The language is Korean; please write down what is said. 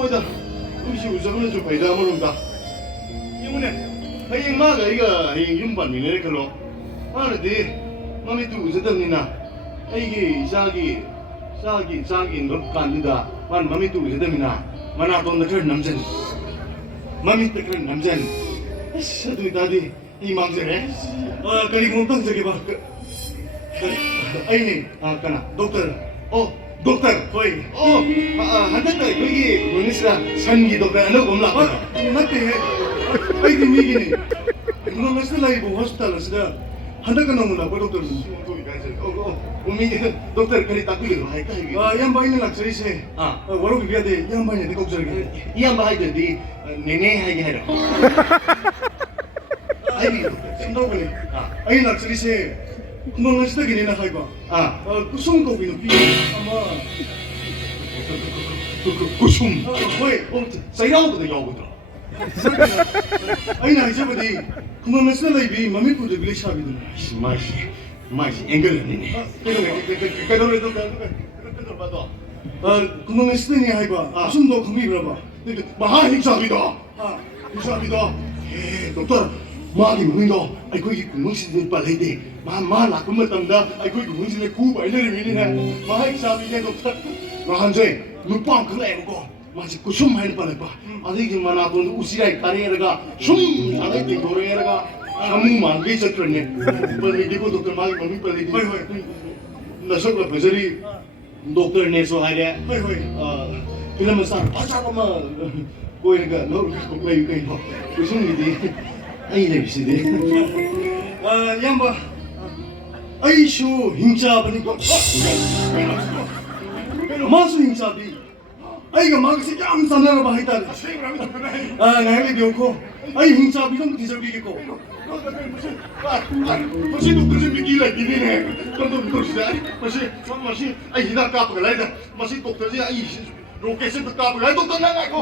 뭐다 음식 우선은 좀 배다 모른다 이번에 하잉 마가 이거 하잉 윤반이네 그로 하는데 마음에 또 우선답니다 이게 자기 너 간다 만 마음에 또 우선답니다 만아 돈도 그런 남자는 마음에 또 그런 남자는 아들 다디 이 망설에 그리고 또 저기 봐 아이니 까나 dokter hoy 한달 거기 뭐니스라 산기 dokter ano gomla 맞대 아이 미기니 이거 나스라이 뭐 호스피탈에서 한달 넘으나 뭐 dokter umi dokter kali takui hai ka yang bayi nak cerita walau dia de yang bayi ni kau cerita yang bayi de nene hai ke hai ai sindau ni ai nak cerita kung ngasih lagi nena hai ba kusum kau binu pi ama kusum hoy saya yaw betul ai nak siapa di kung ngasih lagi bi mami ku de beli sabi tu masih enggak ni kalau itu kung ngasih ni hai ba kusum do kami berapa mahal hisabi dah dokter 마기 뭐인도 아이고이 구멍신들 빨래대 마마 나꾸면 땀다 아이고이 구멍신들 구발레를 밀리네 마이 사비네 dokter 마한제 누빵 그래 먹고 마치 구숨 하는 빨래 봐 아직 만나 돈 우시라이 카레가 숨 안에 딩고레가 아무 만게 쳤더니 빨리 디고 dokter 마기 몸이 빨리 디 나서가 베저리 dokter 네소 하래 필름 산 아자고만 고이가 너를 공부해 이거 무슨 일이 ai này gì đấy em bà ai số hình cha bên đó mà số hình cha đi ai cái mà cái gì am san ra bà hay ta ngày này điều cô ai hình cha bị không thì sao bị cái cô masih tu kerja begini lagi ni nih kan tu kerja masih ai hilang kap ke lain masih dokter je ai lokasi tu kap ke lain dokter nak aku